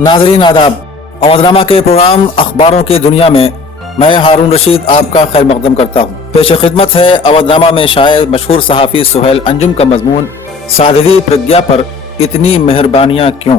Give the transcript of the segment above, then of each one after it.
नाज़रीन आदाब। अवधनामा के प्रोग्राम अखबारों की दुनिया में मैं हारून रशीद आपका खैर मकदम करता हूँ। पेश खिदमत है अवधनामा में शाये मशहूर सहाफ़ी सुहेल अंजुम का मजमून, साध्वी प्रज्ञा पर इतनी मेहरबानियाँ क्यों।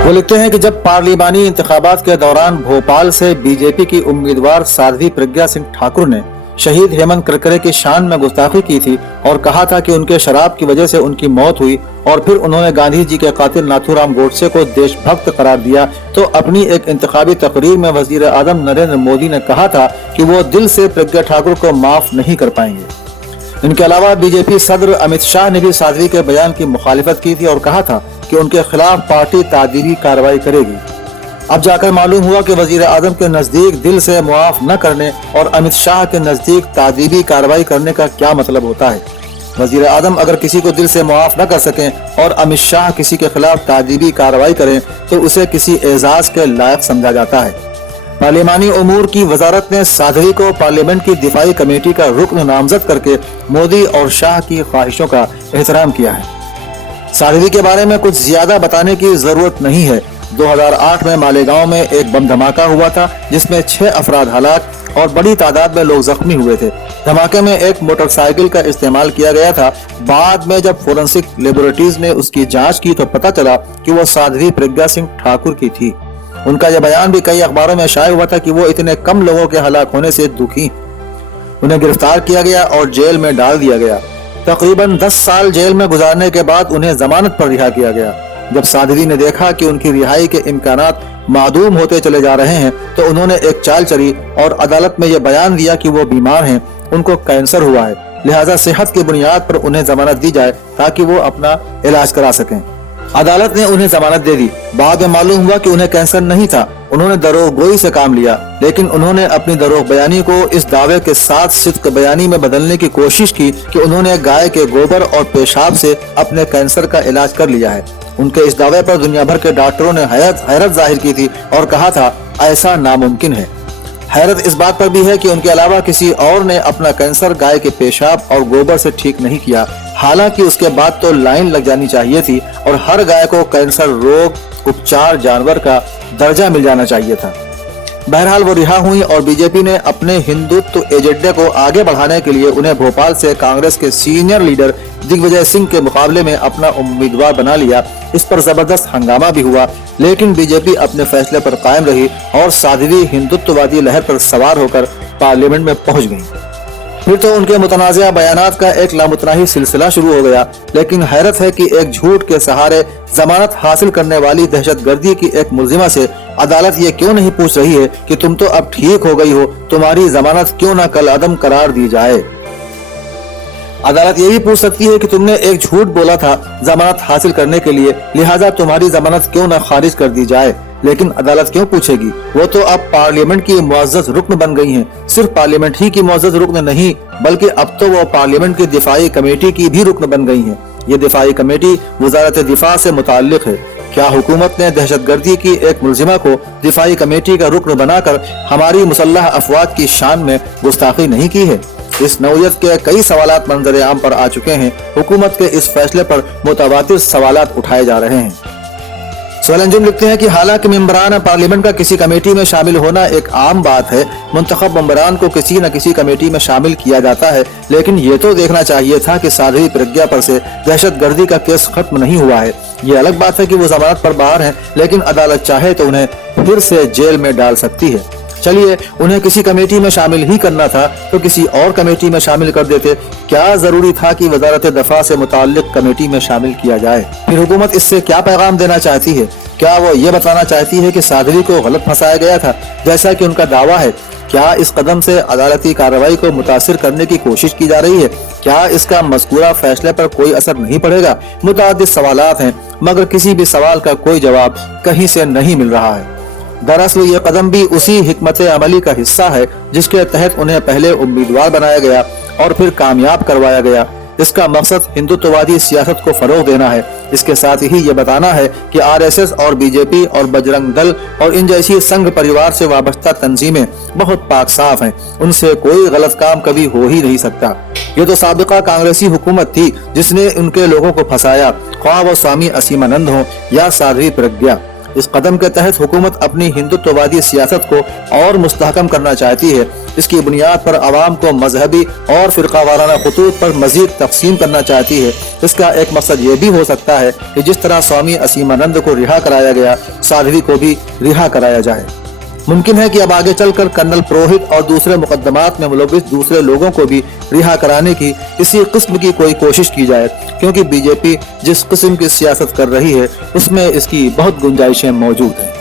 वो लिखते हैं कि जब पार्लिमानी इंतखाबात के दौरान भोपाल से बीजेपी की उम्मीदवार साध्वी प्रज्ञा सिंह ठाकुर ने शहीद हेमंत करकरे की शान में गुस्ताखी की थी और कहा था कि उनके शराब की वजह से उनकी मौत हुई, और फिर उन्होंने गांधी जी के कातिल नाथूराम गोडसे को देशभक्त करार दिया, तो अपनी एक इंतखाबी तकरीर में वजीर आजम नरेंद्र मोदी ने कहा था कि वो दिल से प्रज्ञा ठाकुर को माफ नहीं कर पाएंगे। इनके अलावा बीजेपी सदर अमित शाह ने भी साध्वी के बयान की मुखालिफत की थी और कहा था कि उनके खिलाफ पार्टी तादीबी कार्रवाई करेगी। अब जाकर मालूम हुआ कि वजीर आजम के नजदीक दिल से मुआफ न करने और अमित शाह के नजदीक तादीबी कार्रवाई करने का क्या मतलब होता है। वजीर आजम अगर किसी को दिल से मुआफ न कर सकें और अमित शाह किसी के खिलाफ तादीबी कार्रवाई करें तो उसे किसी एजाज के लायक समझा जाता है। पार्लिमानी उमूर की वजारत ने साध्वी को पार्लियामेंट की दिफाई कमेटी का रुकन नामजद करके मोदी और शाह की ख्वाहिशों का एहतराम किया है। साध्वी के बारे में कुछ ज्यादा बताने की जरूरत नहीं है। 2008 में मालेगांव में एक बम धमाका हुआ था जिसमें 6 अफराद हलाक और बड़ी तादाद में लोग जख्मी हुए थे। धमाके में एक मोटरसाइकिल का इस्तेमाल किया गया था। बाद में जब फोरेंसिक लेबोरेटरीज ने उसकी जांच की तो पता चला कि वो साध्वी प्रज्ञा सिंह ठाकुर की थी। उनका यह बयान भी कई अखबारों में शाये हुआ था कि वो इतने कम लोगों के हलाक होने से दुखी। उन्हें गिरफ्तार किया गया और जेल में डाल दिया गया। तकरीबन 10 साल जेल में गुजारने के बाद उन्हें जमानत पर रिहा किया गया। जब साध्वी ने देखा कि उनकी रिहाई के इम्कानात मादूम होते चले जा रहे हैं तो उन्होंने एक चाल चली और अदालत में यह बयान दिया कि वो बीमार हैं, उनको कैंसर हुआ है, लिहाजा सेहत की बुनियाद पर उन्हें जमानत दी जाए ताकि वो अपना इलाज करा सकें। अदालत ने उन्हें जमानत दे दी। बाद में मालूम हुआ कि उन्हें कैंसर नहीं था। उन्होंने दरोगोई से काम लिया, लेकिन उन्होंने अपनी दरोग बयानी को इस दावे के साथ सिद्क बयानी में बदलने की कोशिश की कि उन्होंने गाय के गोबर और पेशाब से अपने कैंसर का इलाज कर लिया है। उनके इस दावे पर दुनिया भर के डॉक्टरों ने हैरत जाहिर की थी और कहा था ऐसा नामुमकिन है। हैरत इस बात पर भी है कि उनके अलावा किसी और ने अपना कैंसर गाय के पेशाब और गोबर से ठीक नहीं किया। हालांकि उसके बाद तो लाइन लग जानी चाहिए थी और हर गाय को कैंसर रोग उपचार जानवर का दर्जा मिल जाना चाहिए था। बहरहाल वो रिहा हुई और बीजेपी ने अपने हिंदुत्व एजेंडे को आगे बढ़ाने के लिए उन्हें भोपाल से कांग्रेस के सीनियर लीडर दिग्विजय सिंह के मुकाबले में अपना उम्मीदवार बना लिया। इस पर जबरदस्त हंगामा भी हुआ, लेकिन बीजेपी अपने फैसले पर कायम रही और साध्वी हिंदुत्ववादी लहर पर सवार होकर पार्लियामेंट में पहुंच गई। फिर तो उनके मुतनाज़िया बयानात का एक लामुतनाही सिलसिला शुरू हो गया। लेकिन हैरत है कि एक झूठ के सहारे जमानत हासिल करने वाली दहशतगर्दी की एक मुलजिमा से अदालत ये क्यों नहीं पूछ रही है कि तुम तो अब ठीक हो गई हो, तुम्हारी जमानत क्यों ना कल अदम करार दी जाए। अदालत ये भी पूछ सकती है कि तुमने एक झूठ बोला था जमानत हासिल करने के लिए, लिहाजा तुम्हारी जमानत क्यों ना खारिज कर दी जाए। लेकिन अदालत क्यों पूछेगी, वो तो अब पार्लियामेंट की मुअज़्ज़ज़ रुकन बन गई हैं। सिर्फ पार्लियामेंट ही की मुअज़्ज़ज़ रुकन नहीं, बल्कि अब तो वो पार्लियामेंट की दिफाई कमेटी की भी रुकन बन गई हैं। ये दिफाई कमेटी वजारत दिफा से मुताल्लिक है। क्या हुकूमत ने दहशतगर्दी की एक मुलजिमा को दिफाई कमेटी का रुकन बनाकर हमारी मुसल्लह अफवाज की शान में गुस्ताखी नहीं की है। इस नौयत के कई सवालात मंजर आम पर आ चुके हैं। हुकूमत के इस फैसले पर मुतवातिर सवालात उठाए जा रहे हैं। सुहेल अंजुम लिखते हैं कि हालांकि मेंबरान पार्लियामेंट का किसी कमेटी में शामिल होना एक आम बात है, मुंतखब मेंबरान को किसी न किसी कमेटी में शामिल किया जाता है, लेकिन ये तो देखना चाहिए था कि साध्वी प्रज्ञा पर से दहशतगर्दी का केस खत्म नहीं हुआ है। ये अलग बात है कि वो जमानत पर बाहर हैं, लेकिन अदालत चाहे तो उन्हें फिर से जेल में डाल सकती है। चलिए, उन्हें किसी कमेटी में शामिल ही करना था तो किसी और कमेटी में शामिल कर देते। क्या जरूरी था कि वजारत दफा से मुताल्लिक कमेटी में शामिल किया जाए। फिर हुकूमत इससे क्या पैगाम देना चाहती है। क्या वो ये बताना चाहती है कि साध्वी को गलत फंसाया गया था जैसा कि उनका दावा है। क्या इस कदम से अदालती कार्रवाई को मुतासिर करने की कोशिश की जा रही है। क्या इसका मज़कूरा फैसले पर कोई असर नहीं पड़ेगा। मुतअद्दिद सवालात हैं, मगर किसी भी सवाल का कोई जवाब कहीं से नहीं मिल रहा है। दरअसल ये कदम भी उसी हिकमत अमली का हिस्सा है जिसके तहत उन्हें पहले उम्मीदवार बनाया गया और फिर कामयाब करवाया गया। اس کا مقصد ہندوتوادی سیاست کو فروغ دینا ہے۔ اس کے ساتھ ہی یہ بتانا ہے کہ RSS اور BJP اور بجرنگ دل اور ان جیسی سنگھ پریوار سے وابستہ تنظیمیں بہت پاک صاف ہیں، ان سے کوئی غلط کام کبھی ہو ہی نہیں سکتا۔ یہ تو سابقہ کانگریسی حکومت تھی جس نے ان کے لوگوں کو پھنسایا، خواہ وہ سوامی اسیمانند ہوں یا سادھوی پرگیا۔ اس قدم کے تحت حکومت اپنی ہندوتوادی سیاست کو اور مستحکم کرنا چاہتی ہے۔ اس کی بنیاد پر عوام کو مذہبی اور فرقہ وارانہ خطوط پر مزید تقسیم کرنا چاہتی ہے۔ اس کا ایک مقصد یہ بھی ہو سکتا ہے کہ جس طرح سوامی اسیمانند کو رہا کرایا گیا، سادھوی کو بھی رہا کرایا جائے۔ ممکن ہے کہ اب آگے چل کر کرنل پروہت اور دوسرے مقدمات میں ملوث دوسرے لوگوں کو بھی رہا کرانے کی اسی قسم کی کوئی کوشش کی جائے، کیونکہ BJP جس قسم کی سیاست کر رہی ہے اس میں اس کی بہت گنجائشیں موجود ہیں۔